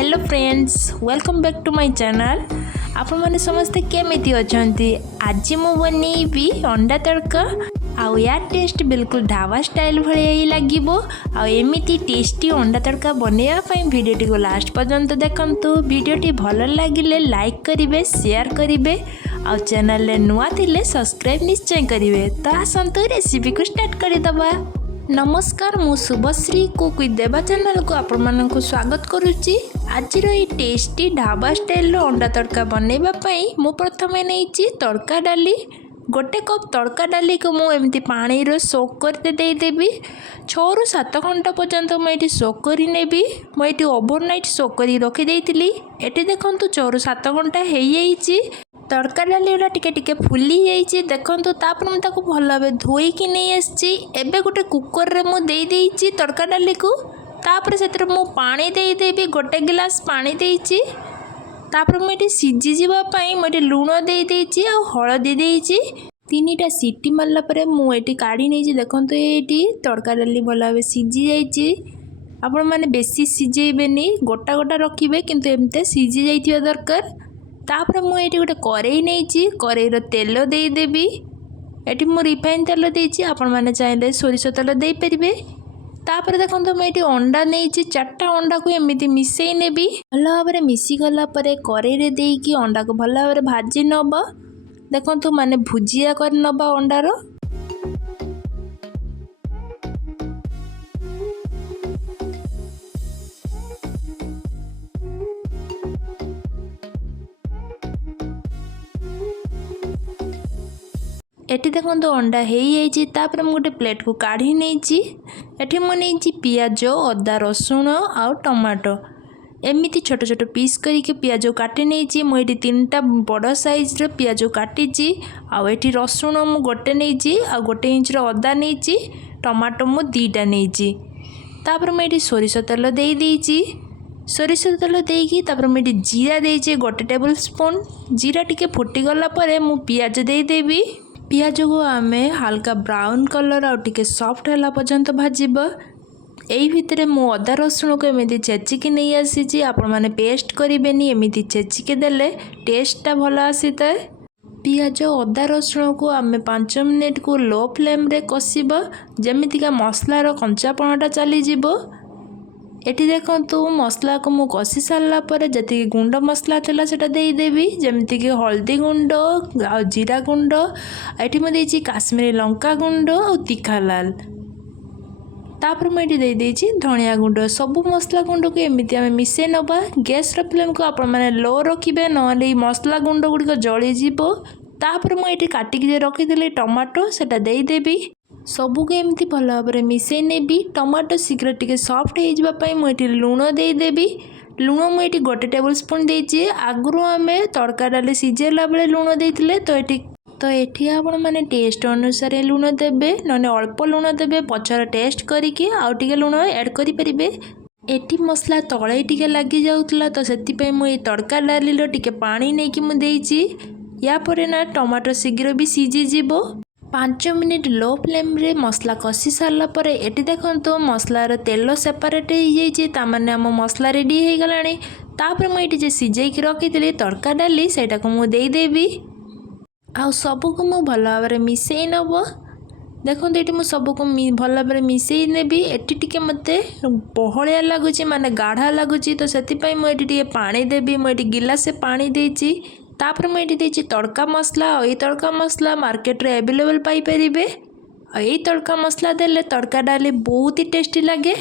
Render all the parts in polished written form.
Hello friends, welcome back to my channel. आपण माने समस्ते केमिति अछंती। आज मु बनेबी अंडा तड़का आउ यार टेस्ट बिल्कुल ढाबा स्टाइल भलिया ही लागिबो। आ एमिति टेस्टी अंडा तड़का बनेया पई वीडियोटी को लास्ट पर्यंत देखंतु। वीडियोटी भल लागिले लाइक करिवे, शेयर करिवे आ चैनल ले नुआ थिले सब्सक्राइब निश्चय करिवे। तो आसंतु रेसिपी को स्टार्ट करि दबा। नमस्कार, मु शुभश्री कुक विथ देबा चैनल को आपण मानकु स्वागत करुच्ची। आज ये टेस्टी ढाबा स्टाइल अंडा तड़का बनैबा पई मु प्रथमे नैची तड़का डाली। गोटे कप तड़का डाली को मु एमती पानी रो सोक करते दे देबी। 6 ରୁ 7 घंटा पर्यंत मैं सोक करी नेबी। मुझे ओवरनाइट सोक करी रखी देइतिली। एटी देखंतु 6 ରୁ 7 घंटा हो जाइए। तड़का डाली गुला टिके टिके फुली जाइए देखंतु। तापर मैं ताको भल भाबे धोईकी नहीं आसी। एबे गोटे कुकर रे मु देई देइची तड़का डाली को। तापर सेतिर मु पानी देई देबी। गोटे गिलास पानी देइची। तापर मुझे सीझी जावा पई मुझे लूण देई देइची आ हळदी देइची। 3टा सीटी मारला परे मुझे काढ़ी नहीं देखो। ये तड़का डाली भल भाव सीझी जाइए। आपण मैंने बेसी सीझेबेनी, गोटा गोटा रखिए किंतु एमते सीझी जाइथिबा दरकार। तापर मुझे गोटे कड़ई नहीं, कड़ई तेल देदेवी। ये मु रिफाइन तेल देइछि, आपण मैंने चाहिए सोरिष तेल दे पारे। तापर देखो मुझे अंडा नहीं, 4टा अंडा को एमती मिसई नेबी। भल भाव मिसीगला कड़ई देकी अंडा को भल भाव भाजी नब। देखो माने भुजिया कर नबा अंडार। एटी देखो अंडा हो जाइए। मु गोटे प्लेट को काढ़ी नहीं। एटी मुझे पियाज, अदा, रसुण आउ टमाटो एमती छोट छोट पीस करके पियाज काटी नहीं। मुझे 3टा बड़ साइज पियाज काटी। आठी रसुण मु गोटे नहीं, आ 1 इंच अदा नहीं। टमाटो मु 2टा नहीं। तापर मुझे सोरिष तेल दे देइछि। सोरिष तेल देकी तापर मुझे जीरा देइछि 1 टेबल स्पून। जीरा टिके फुटी गला परे मु पियाज दे देबी। पियाज को आमे हल्का ब्राउन कलर आ टिके सॉफ्ट होला पर्यंत भाजिबा। एई भितरे मु अदा रसुण को एमती छेचिकी नहीं आसी। आपण माने पेस्ट करेनि, एमती छेचिकी देले टेस्टटा भल आसी था। पियाज अदा रसुण को आमे 5 मिनिट को लो फ्लेम रे कसिबा, जेमितिका मसलार कंचापणटा चली जिवो। एटी देखंतु मसला को मु कषि सारला परे जति गुंड मसला थिला सेटा देई देबी, जेमिति कि हल्दी गुंड आ जीरा गुंड। एटी मु देइछि काश्मीरी लंका गुंड आ तिक्का लाल। तापर मैं दे देइछि धनिया गुंड। सब मसला गुंड को एमिति आमे मिसे नबा। गैस र फ्लेम को आपण माने लो रखिबे, नले मसला गुंड गुडी जळी जिवो। तापर मु एटी काटिक रखी देले टमाटो सेटा देई देबी। सबू को एमती भल भाव मिसई नेबी। टमाटो शीघ्र टिके सॉफ्ट होइबापई मुझे लूण देदेवी। लूण मुझे 1 टेबल स्पून देइछि। आगु आमे तड़का डाली सीझेला बेले लूण देइथिले। तो एठी आपण माने टेस्ट अनुसार लूण देबे, नने अल्प लूण देबे। पछर टेस्ट करिके आउ टिके लूण ऐड करि परिबे। एठी मसला तळे टिके लागी जाउतला, तो सेति पई मु तड़का डाली लो टिके पानी नै कि मु देइछि। या परे ना टमाटो शीघ्र भी सीझी जिवो। 5 मिनिट लो फ्लेम रे मसला कषि सारला परे एटी देखंतु मसलार तेल सेपरेट हो जाइए। तामाने आम मसला रेडी हो गलानी। तापर मुझे जे सिझेकी रखी तड़का डाली सेटा को मु देई देबी। आ सबू को मु भल भाव मिसई नब। देखो ये मुझे सबको भल भाव मिसई नेबी। एटी टिके मते बहलिया लगुच, माने गाढ़ा लगुच, तो से मुझे पानी देबी। मुझे गिलासे पानी देइछि। तापर मुझे देइछि तड़का मसला। ये तड़का मसला मार्केट रे अवेलेबल पाई परिबे। ये तड़का मसला देले तड़का डाली बहुत ही टेस्टी लगे।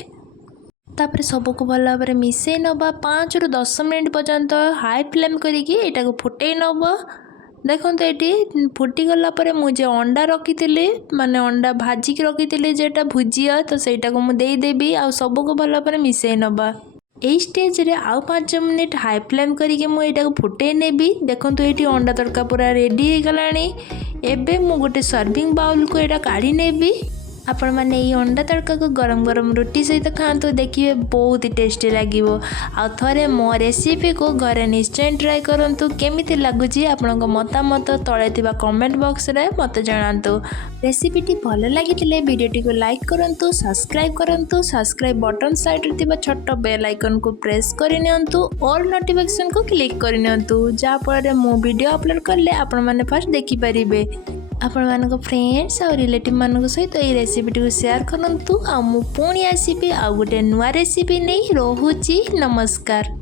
तापर सबको भल भाव मिसई नबा। 5 ରୁ 10 मिनिट पर्यंत हाई फ्लेम करिकी एटा को फुटई नब। देखो ये फुटी गला परे मुझे अंडा रखी, माने अंडा भाजिकी रखी जेटा भुजिया, तो सेटा को मुझे देदेवी। आ सबको भल भाव मिसई नबा। यही स्टेज रे आउ 5 मिनिट हाई फ्लेम करके मुझे फुटे नेबी। देखो ये अंडा तड़का पूरा रेडी हो गलानी। एबे मु गोटे सर्विंग बाउल को एटा काढ़ी नेबी। आपण मैंने ये अंडा तड़का को गरम गरम रोटी सहित खातु देखिए बहुत ही टेस्टी लगे। आ थरे मो रेसिपी को घरे निश्चय ट्राए करंतु केमिति लागुची आपनक मतामत तले थिबा कमेंट बॉक्स रे मते जणांतु। रेसिपी टी भल लागितिले वीडियो को लाइक करंतु सब्सक्राइब बटन साइड रे थिबा छोट बेल आइकन को प्रेस करिनियंतु और नोटिफिकेशन को क्लिक करिनियंतु जा पर मो वीडियो अपलोड करले आपण माने फर्स्ट देखि परिबे। आपण मानको फ्रेंड्स और रिलेटिव मानको सहित ये रेसिपी को शेयर करंतु आ मु पुणी आसीबे आ गोटे नुआ रेसिपी नै रहूची। नमस्कार।